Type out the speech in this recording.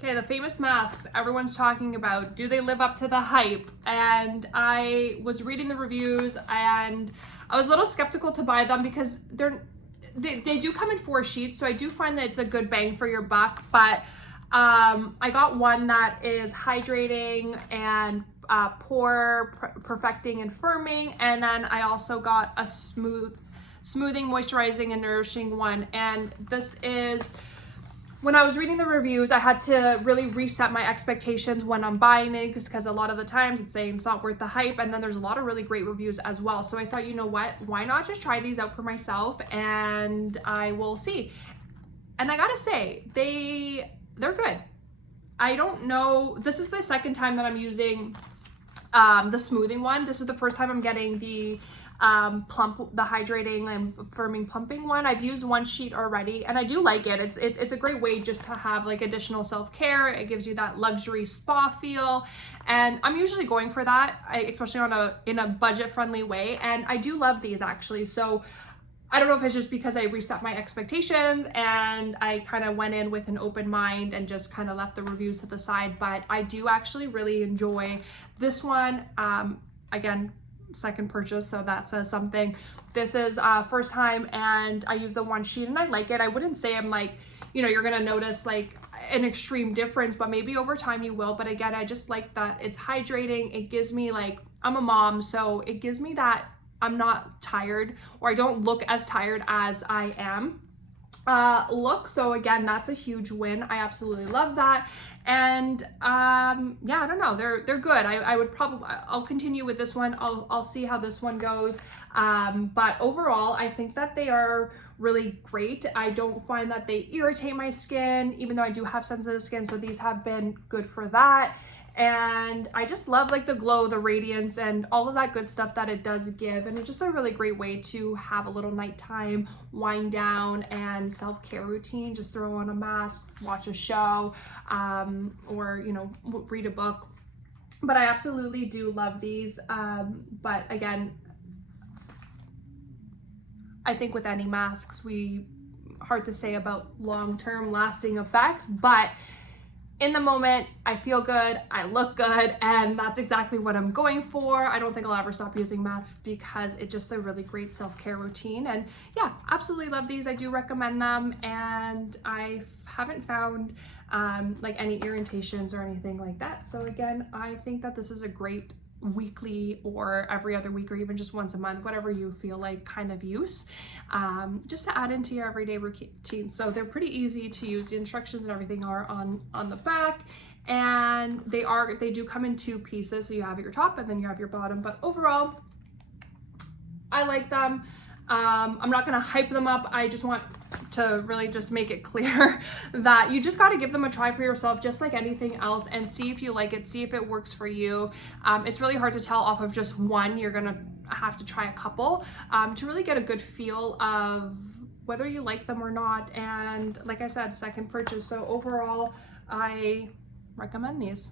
Okay, the famous masks everyone's talking about, do they live up to the hype? And I was reading the reviews and I was a little skeptical to buy them because they do come in 4 sheets, so I do find that it's a good bang for your buck, but I got one that is hydrating and pore perfecting and firming, and then I also got a smoothing, moisturizing, and nourishing one. And this is, when I was reading the reviews, I had to really reset my expectations when I'm buying it, because a lot of the times it's saying it's not worth the hype, and then there's a lot of really great reviews as well. So I thought, you know what, why not just try these out for myself and I will see. And I gotta say, they're good. I don't know, this is the second time that I'm using the smoothing one. This is the first time I'm getting the the hydrating and firming plumping one. I've used one sheet already and I do like it. It's a great way just to have like additional self-care. It gives you that luxury spa feel, and I'm usually going for that, especially in a budget friendly way, and I do love these actually. So I don't know if it's just because I reset my expectations and I kind of went in with an open mind and just kind of left the reviews to the side, but I do actually really enjoy this one. Again, second purchase, so that says something. This is first time, and I use the one sheet and I like it. I wouldn't say I'm like, you know, you're gonna notice like an extreme difference, but maybe over time you will. But again, I just like that it's hydrating. It gives me, like, I'm a mom, so it gives me that I'm not tired, or I don't look as tired as I am look. So again, that's a huge win. I absolutely love that. And yeah, I don't know, they're good. I would probably, I'll continue with this one. I'll see how this one goes. But overall, I think that they are really great. I don't find that they irritate my skin, even though I do have sensitive skin, so these have been good for that. And I just love like the glow, the radiance, and all of that good stuff that it does give. And it's just a really great way to have a little nighttime wind down and self-care routine. Just throw on a mask, watch a show, or, you know, read a book. But I absolutely do love these. But again, I think with any masks, hard to say about long-term lasting effects, but in the moment, I feel good, I look good, and that's exactly what I'm going for. I don't think I'll ever stop using masks because it's just a really great self-care routine. And yeah, absolutely love these. I do recommend them, and I haven't found like any irritations or anything like that. So again, I think that this is a great weekly or every other week, or even just once a month, whatever you feel like, kind of use, just to add into your everyday routine. So they're pretty easy to use. The instructions and everything are on the back, and they do come in 2 pieces. So you have your top and then you have your bottom, but overall I like them. I'm not gonna hype them up. I just want to really just make it clear that you just got to give them a try for yourself, just like anything else, and see if you like it, see if it works for you. It's really hard to tell off of just one. You're gonna have to try a couple to really get a good feel of whether you like them or not. And like I said, second purchase. So overall, I recommend these.